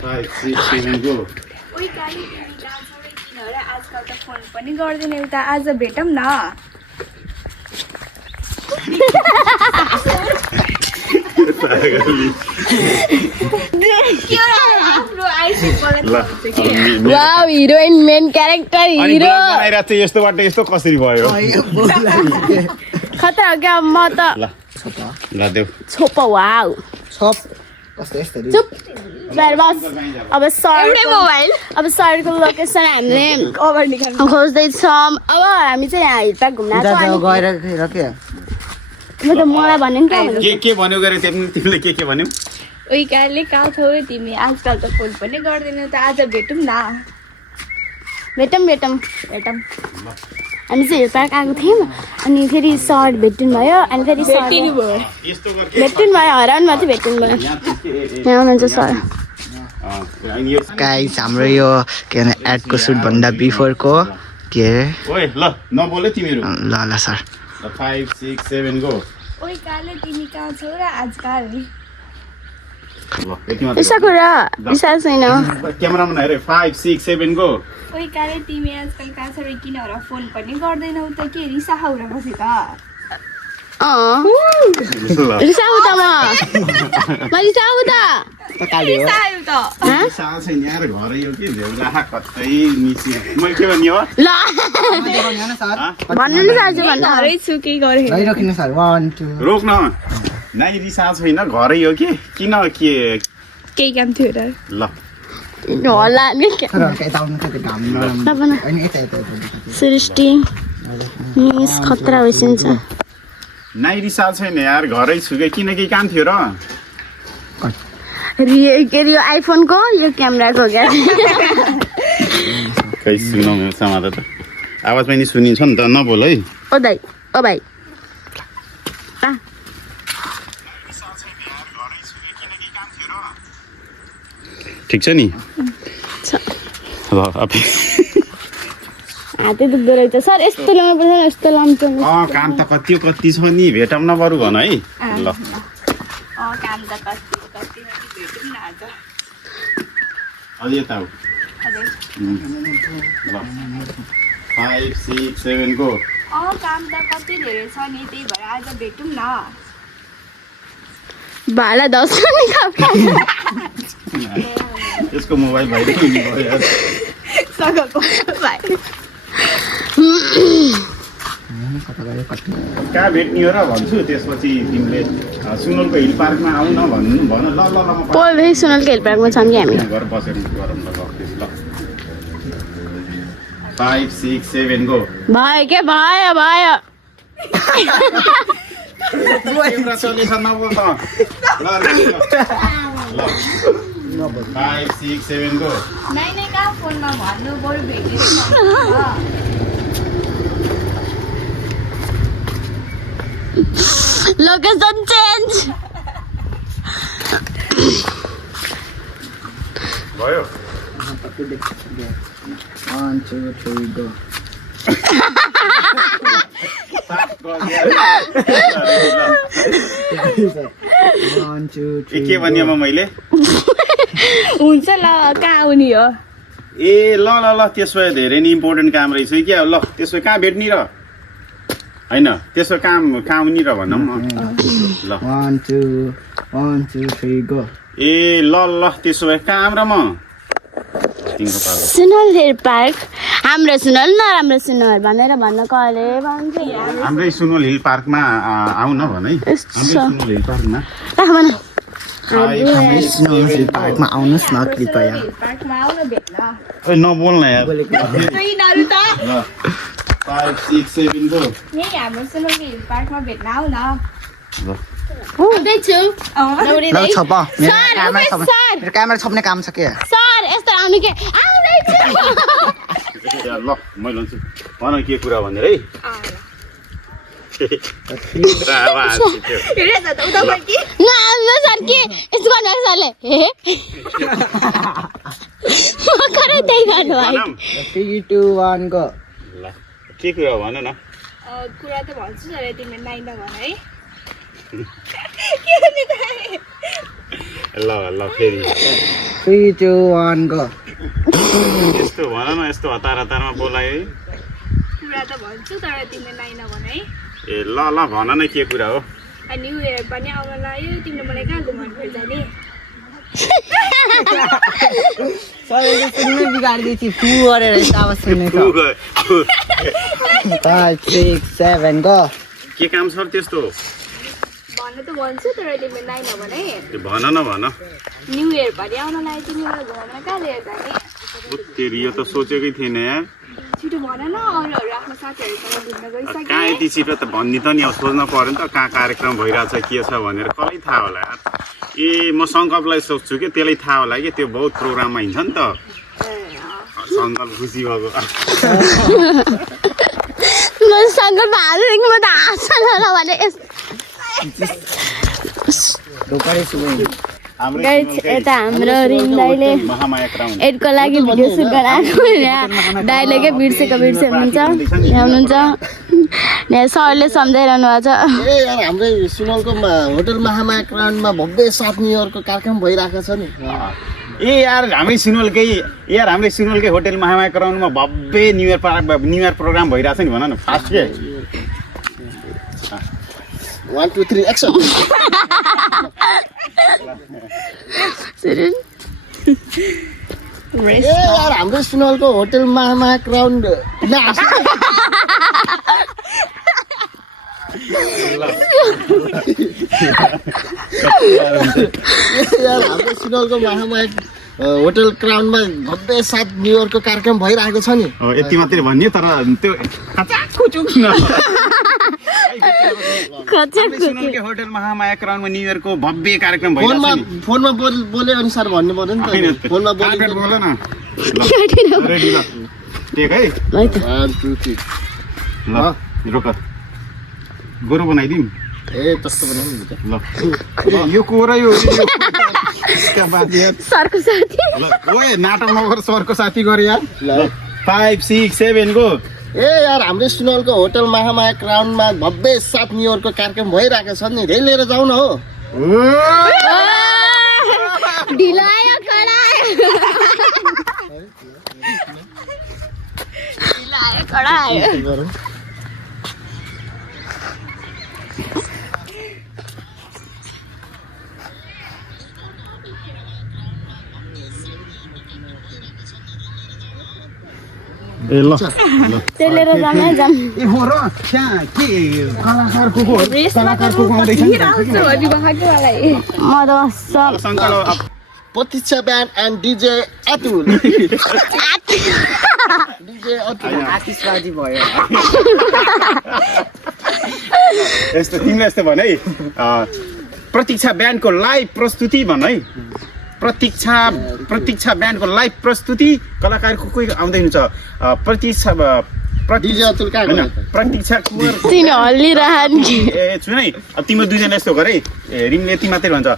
5 6 7 go ओइ गाली तिमी कहाँ छौ रे किन र आजकल त फोन पनि गर्दैन एउटा आज भेटौँ न wow heroine main character hero यस्तो बाटो यस्तो कसरी भयो खतरा हो क्या म त ल देऊ छोप वाउ छोप कस्तो यस्तो चुप बस अब सरको लोकेसन हामीले खोज्दैछौँ अब हामी चाहिँ यहाँ हिलपार्क घुम्न गएर के मलाई भन्यो नि के भन्यो गरे तिमीले के भन्यौ ओइ गाली कहाँ छौ रे तिमी आजकल त फोन पनि गर्दैन त आज भेटौँ न भेटौँ हामी चाहिँ हिलपार्क आएको थियौँ अनि फेरि सर भेट्नु भयो अनि फेरि भेट्नु भयो हराउनु मात्रै भेट्नु भयो यहाँ हुनुहुन्छ सर गाइस हाम्रो यो के भन्छ एडको सुट भन्दा बिफोरको के ओए ल नबोले तिमीहरु ल सर 5 6 7 गो ओइ गाली तिमी कहाँ छौ र आजकल यस्ता कुरा विशाल छैन क्यामेरामा हेरे 5 6 7 गो ओइ गाली तिमी आजकल कहाँ छौ र किन र फोन पनि गर्दैनौ त के रिसाउ र बसे त रिसाउ त म रिसाउ त रिसाउ त साल छैन यार घर यो के झेउला कतै मिसी मैले के भन्यो ल भन्नु न साजु भन्नु घरै छु के गरे गइराख्नु सर 1 2 रोक न नाइ रिसा छैन घरै हो कि किन के केही काम थियो र ल होला नि सर यता आउनु त घाम तपाईँ अनि यता सृष्टि मिस खतरा भइसन्छ नाइ रिसा छैन यार घरै छु कि किन के काम थियो र के अरे यो आइफोनको यो क्यामेराको क्या खै सुनौ मेरो समाधान त आवाज पनि सुनिन्छ नि त नबोल है ओ भाइ ठिक छ नि ल अब हातै दुख्दो रहेछ सर यस्तो ल्याउनु पर्छ यस्तो लाम्छ काम त कति छ नि भेटौँ न बरु भन है ल काम त कति भेटौँ न आज अलि यता हो ल 5 6 7 गो काम त कति धेरै छ नि त्यही भएर आज भेटौँ न भाडा 10 नि यसको मोबाइल भाइको कहाँ भेट्ने हो र भन्छु त्यसपछि तिमीले सुनलको हिल पार्कमा आऊ न भन ल ल ल पोल भेइ सुनलको हिल पार्कमा छौँ कि हामी घर बसेर गरौँ ल ल 5 6 7 गो भयो के भयो क्यामेरा चलेछ नबोल त ल 5 6 7 गो नाइ कहाँ फोनमा भन्नु बरु भेटेर लोकेसन चेन्ज भयो 1 2 3 गो के भन्यो मैले हुन्छ ल कहाँ आउने हो ए ल त्यसो भए धेरै नै इम्पोर्टेन्ट काम रहेछ क्या ल त्यसो भए कहाँ भेट्ने र हैन त्यसो काम आउने र भनौँ न ल 1 2 3 गो ए ल त्यसो भए कहाँ आम र म सुनल हिल पार्क हाम्रो सुनल नराम्रो सुनल भनेर भन्न कहिले भन्छ हाम्रै सुनल हिल पार्कमा आऊ न भन है हाम्रै सुनल हिल पार्कमा हामी सुनल हिल पार्कमा आउनुस् न कृपया पार्कमा आउन भेट्न ओइ नबोल न यार यिनीहरू त ल 5 6 7 गो यही हाम्रो सुनौली हिल पार्कमा भेट्न आऊ न ल आउँदैछु ल छप मेरो क्यामेरा छप्ने काम छ के सर यस्तो आउनु के आउँदैछु ल मैले भन्छु भन के कुरा भनेर है नआउनु सर के यस्तो गर्नु सरले त्यही गर्नु 3 2 1 गो ल के कुरा भन न कुरा त भन्छु सर तिमीले नाइ नभन है ल फेरि 3 2 1 गो यस्तो भन न यस्तो हतार हतारमा बोलाए है कुरा त भन्छु तर तिमीले नाइ नभन है ए ल ल भन न के कुरा हो न्यु इयर पनि आउन लाग्यो तिमीले मलाई कहाँ घुमाउनु फिर जाने सरले सुन्नु बिगार्दै थियो फु गरेर अब सुन्ने छ 5 6 7 गो के काम छ र त्यस्तो भन्न त भन्छु तर तिमीले नाइ नभन है भन न भन न्यु इयर पनि आउन लाग्यो तिमीलाई घुमाउन कहाँ लिएर जाने तेरि यो त सोचेकै थिएन यार छिटो भन न अरूहरू आफ्नो साथीहरूसँग घुम्न गइसक्यो कहाँ यति छिटो त भन्ने त नि अब सोच्न पर्यो नि त कहाँ कार्यक्रम भइरहेछ के छ भनेर कसलाई थाहा होला यार ए म सङ्कल्पलाई सोच्छु कि त्यसलाई थाहा होला कि त्यो बहुत प्रोग्राममा हिँड्छ नि त सङ्कल्प खुसी भएको म सङ्कल्प हालेको म त हाँस्न भने ढोकाले सुन्नु गाइस यता हाम्रो रिम दाइले महामाया क्राउन एडको लागि भिडियो सुट गराएको यहाँ दाइले बिर्सेको हुनुहुन्छ यहाँ हुनुहुन्छ यहाँ सरले सम्झाइरहनु भएको छ ए यार हाम्रै सुनलको होटल महामाया क्राउनमा भव्य साथ न्यु इयरको कार्यक्रम भइरहेको छ नि ए यार हाम्रै सुनवलकै होटल महामाया क्राउनमा भव्य न्यु इयर प्रोग्राम भइरहेछ नि भन न फास्ट के 1 2 3 एक्सन ए यार हाम्रो सुनलको होटल महामाया क्राउन यार हाम्रो सुनलको महामाया होटल क्राउनमा भव्य साथ न्यु इयरको कार्यक्रम भइरहेको छ नि यति मात्रै भन्ने तर त्यो सुनलकै होटल महामाया क्राउनमा न्यु इयरको भव्य कार्यक्रम भइरहेछ नि फोनमा बोले अनुसार भन्नु पर्यो नि त फोनमा बोल न रेडी ल टेक है 1 2 3 ल रोक गोरु बनाइदिउँ ए त्यस्तो बनाउनु ल यो को र यो सरको साथी ल ओए नाटक नगर सरको साथी गरे यार ल 5 6 7 गो ए यार हाम्रो सुनलको होटल महामाया क्राउनमा भव्य साथ न्यु इयरको कार्यक्रम भइरहेको छ नि रेल लिएर जाऊ न हो ढिलायो कडा आयो ए ल तेलेर जामै जाम ए हो र त्यहाँ के कलाकारको आउँदैछ नि म त सब सङ्कल Pratiksha band and DJ Atul DJ Atul आतिशबाजी भयो यस्तो तिमीले यस्तो भन है प्रतीक्षा ब्यान्डको लाइभ प्रस्तुति भन है प्रतीक्षा ब्यान्डको लाइभ प्रस्तुति कलाकारको कोही आउँदै हुनुहुन्छ डीजे अतुल कहाँ गयो प्रतीक्षा कुमार तिनी हल्लिरहन् ए सुन है अब तिम्रो दुईजना यस्तो गर है रिमले यति मात्रै भन्छ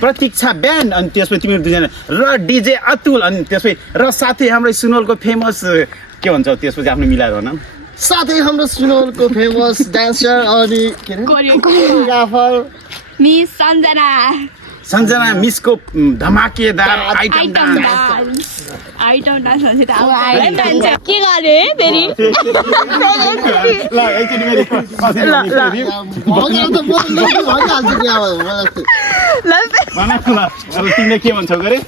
प्रतीक्षा ब्यान्ड अनि त्यसपछि तिमीहरू दुईजना र डीजे अतुल अनि त्यसपछि र साथै हाम्रो सुनलको फेमस के भन्छ त्यसपछि आफ्नो मिलाएर भन साथै हाम्रो सुनलको फेमस डान्सर अनि के अरे कोरियोग्राफर मिस सञ्जना मिसको धमाकेदार आइटम डान्स भन्छ त अब के गरे फेरि ल एकचोटि फेरि भइहाल्छ नि भन ल अब तिमीले के भन्छौ गरे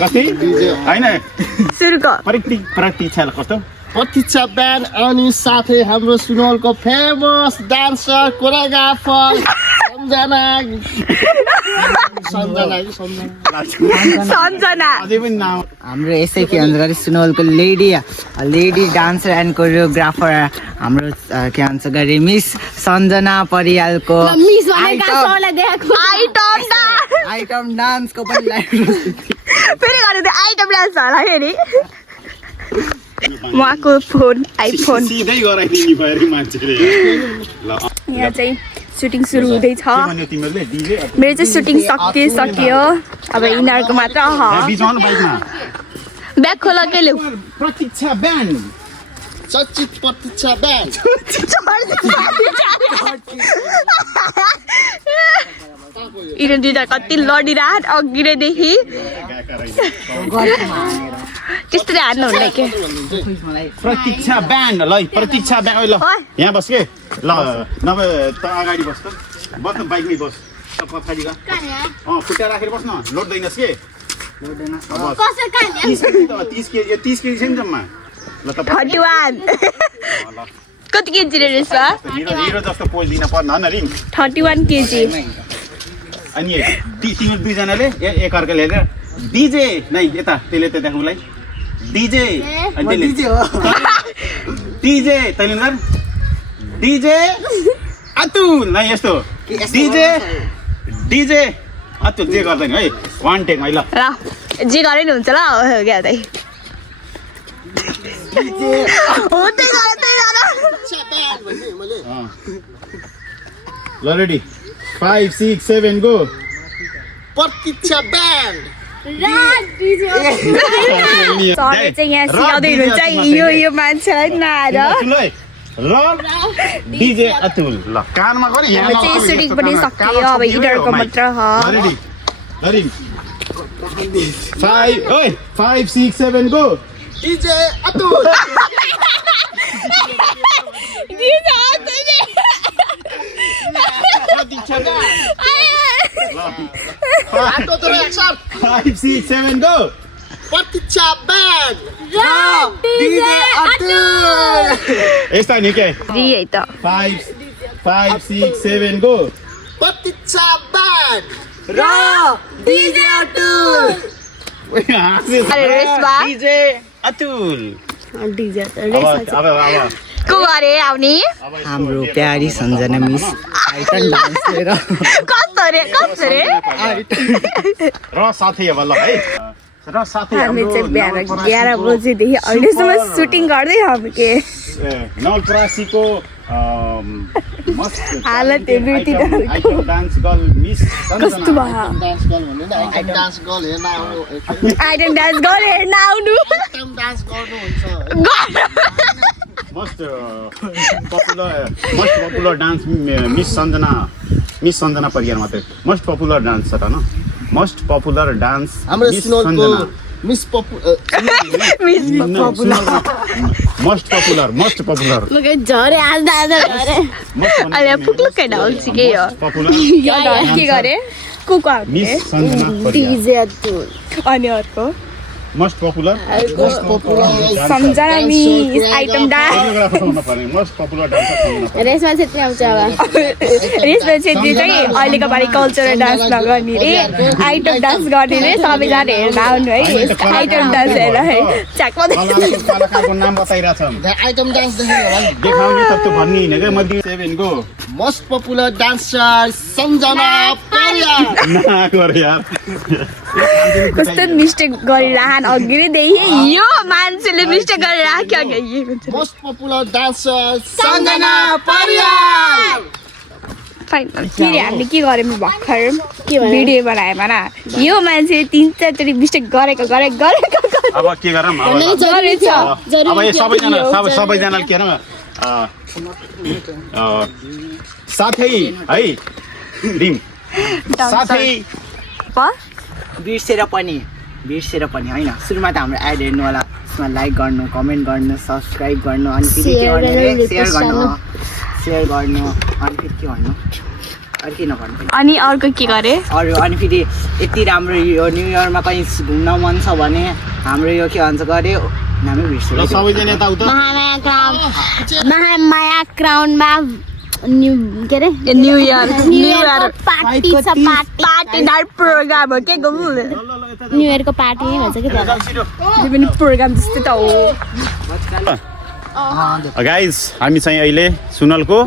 कति होइन सुरुको प्रतीक्षालाई कस्तो प्रतीक्षा ब्यान्ड अनि साथै हाम्रो सुनलको फेमस डान्सर कोरियोग्राफर सञ्जना अझै पनि नाम हाम्रो यसै के भन्छ गरे सुनवलको लेडी डान्सर एन्ड कोरियोग्राफर हाम्रो के भन्छ गरे मिस सञ्जना परियालको आइटम डान्सको पनि फेरि गर्नु त्यो आइटम डान्स होला फेरि उहाँको फोन आइफोन सिधै गराइदिने भयो मान्छेले ल यहाँ चाहिँ सुटिङ सुरु हुँदैछ के भन्यो तिमीहरूले डीजे मेरो चाहिँ सुटिङ सकियो अब यिनीहरूको मात्र बिचाउनु बाइकमा ब्याग खोला के ल्याऊ प्रतीक्षा ब्यान्ड चर्चित प्रतीक्षा ब्यान्ड यिनीहरू दुईजना कति लडिरहन् अघिदेखि त्यस्तो चाहिँ हान्नु हुन्न के प्रतीक्षा ब्यान्ड ल प्रतीक्षा ब्यान्ड ल यहाँ बस के ल नभए त अगाडि बस त बस न बाइकमै बस त पछाडि गा खुट्टा राखेर बस्न लोड्दैनस् के 30 केजी छ नि जम्मा ल त 31 कति केजी रहेछ हिरो जस्तो पोज दिन पर्न न रिङ 31 केजी अनि तिमीहरू दुईजनाले एकअर्काले हेरेर डिजे नै यता त्यसले त देखाउलाई डिजे डिजे तैँले गर डिजे अतुल नै यस्तो डिजे डिजे अतुल जे गर्दैन है वान टेक है ल जे गरे नि हुन्छ ल क्या त ल रेडी 5 6 7 गो प्रतीक्षा ब्यान्ड सरले चाहिँ यहाँ सिकाउँदै हुनुहुन्छ यो मान्छेलाई नआएर र डिजे अतुल ल कानमा गरे यहाँ चाहिँ सुटिङ पनि सकियो अब यिनीहरूको मात्र ready ready 5 6 7 go DJ Atul आटो तो एक्सन 5 6 7 गो प्रतीक्षा ब्यान्ड डीजे अतुल यस्ता नि के है त 5 6 7 गो प्रतीक्षा ब्यान्ड डीजे अतुल अरे रेसमा डिजे अतुल डीजे अब को गरे आउने हाम्रो प्यारी सम्झना मिस आइटम डान्स लिएर कस्तो रे र साथै अब ल है र साथै हामी चाहिँ बिहान 11 बजेदेखि अहिलेसम्म सुटिङ गर्दै हामी के नवलपरासीको हालत हेर्नु आइटम डान्स गर्ल मिस कस्तो भयो डान्स गर्ल भन्ने नि आइटम डान्स गर्ल हेर्न आउनु आइटम डान्स गरेर हेर्न आउनु आइटम डान्स गर्नुहुन्छ most popular dance Miss Sanjana Pariyar मात्रै most popular dance छ त न most popular dance हाम्रो Miss सिनोलको Sanjana miss most popular लगे झरे आज अरे पुक्लुकै डाउन्स के हो popular के गरे कुको Miss Sanjana डीजे अतुल अनि अर्को most popular Samjhana Miss item dance most popular dance Reshma Chhetri आउँछ अब रेसमा छेत्री चाहिँ अहिलेको पालि कल्चरल डान्स नगर्ने रे आइटम डान्स गर्ने रे सबैजना हेर्न आउनु है आइटम डान्स हेर्न है कलाकारको नाम बताइरहेछ आइटम डान्स देखेर होला नि देखाउने त त्यो भन्ने हैन के मैले 7 गो मोस्ट पपुलर डान्सर सम्झना परियार ना गर यार कस्तो मिस्टेक गरिरहन् अघिदेखि यो मान्छेले मिस्टेक गरिराख्यो कि मोस्ट पपुलर डान्सर सम्झना परियार फाइनल फेरि हामीले के गर्यौँ भर्खर भिडियो बनाएमा न यो मान्छेले 3-4चोटि मिस्टेक गरेको अब के गरौँ अब यो सबैजनाले के गरौँ साथै है रिम साथै बिर्सेर पनि होइन सुरुमा त हाम्रो एड हेर्नु होला त्यसमा लाइक गर्नु कमेन्ट गर्नु सब्सक्राइब गर्नु अनि फेरि के गर्नु अरे सेयर गर्नु अनि फेरि के भन्नु अरू के नगर्नु अनि अर्को के गरे अरू अनि फेरि यति राम्रो यो न्यु इयरमा कहीँ घुम्न मन छ भने हाम्रो यो के भन्छ गऱ्यो नामै बिर्सेर सबैजना यता उता महामाया क्राउनमा के अरे न्यु इयर पार्टी प्रोग्राम हो के न्यु इयरको पार्टी भन्छ कि त्यो पनि प्रोग्राम जस्तै त हो गाइज हामी चाहिँ अहिले सुनलको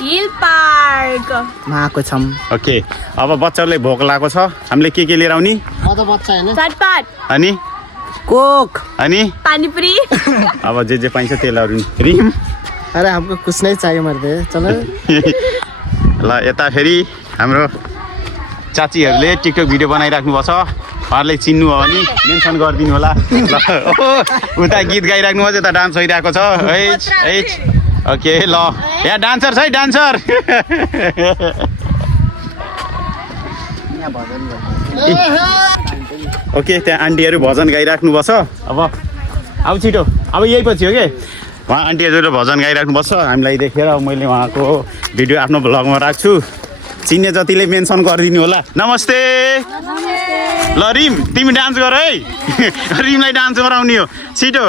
हिल पार्कमा आएको छौँ ओके अब बच्चाहरूलाई भोक लागेको छ हामीले के लिएर आउने अझ बच्चा हैन चटपट अनि कोक अनि पानीपुरी अब जे पाइन्छ त्यसलाई रिम अरे हमको कुछ नहीं चाहिए मर्दे चलो ल यता फेरि हाम्रो चाचीहरूले टिकटक भिडियो बनाइराख्नु भएको छ उहाँहरूले चिन्नु हो भने मेन्सन गरिदिनु होला ल उता गीत गाइराख्नु भयो यता डान्स भइरहेको छ ओके ल यहाँ डान्सर छ है डान्सर यहाँ भजन गर्छ। ओके त्यहाँ आन्टीहरू भजन गाइराख्नुपर्छ अब छिटो अब यही पछि हो कि उहाँ आन्टीहरू भजन गाइराख्नुपर्छ हामीलाई देखेर मैले उहाँको भिडियो आफ्नो भ्लगमा राख्छु चिन्ने जतिले मेन्सन गरिदिनु होला नमस्ते ल रिम तिमी डान्स गर है रिमलाई डान्स गराउने हो छिटो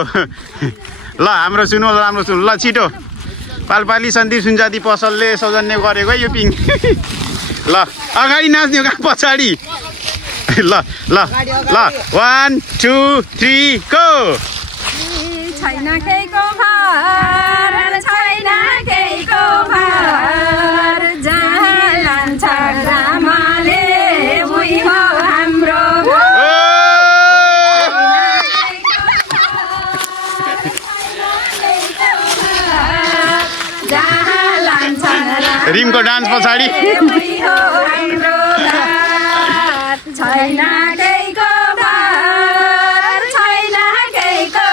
ल हाम्रो सुन्नु राम्रो सुन्नु ल छिटो पालपाली सन्दीप सुनजाति पसलले सौजन्य गरेको यो पिङ ल अगाडि नाच्ने हो कहाँ पछाडि ल ल ल 1 2 3 गो छैन केहीको भार छैन केहीको भार जहाँ लान्छ रामाले उही हो हाम्रो जहाँ लान्छ रिमको डान्स पछाडि उही हो हाम्रो छैन केहीको भार छैन केहीको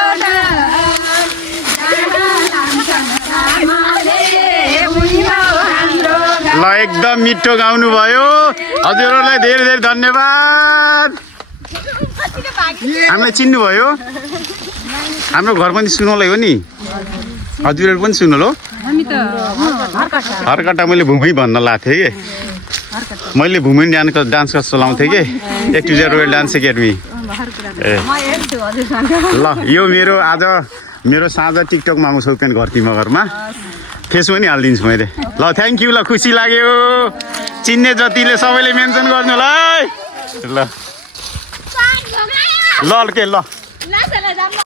ल एकदम मिठो गाउनु भयो हजुरहरूलाई धेरै धेरै धन्यवाद हामीलाई चिन्नुभयो हाम्रो घर पनि सुनौलै हो नि हजुरहरू पनि सुनौल हो हरकट्टा मैले भूमि भन्न लाग्थेँ कि मैले भूमि डान्स क्लास चलाउँथेँ कि A to Z royal dance academy ए ल यो मेरो आज मेरो साझा टिकटकमा आउँछ उपेन घरती मगरमा फेसमा नि हालिदिन्छु मैले ल थ्याङ्क यू ल खुसी लाग्यो चिन्ने जतिले सबैले मेन्सन गर्नु ल ल ल के ल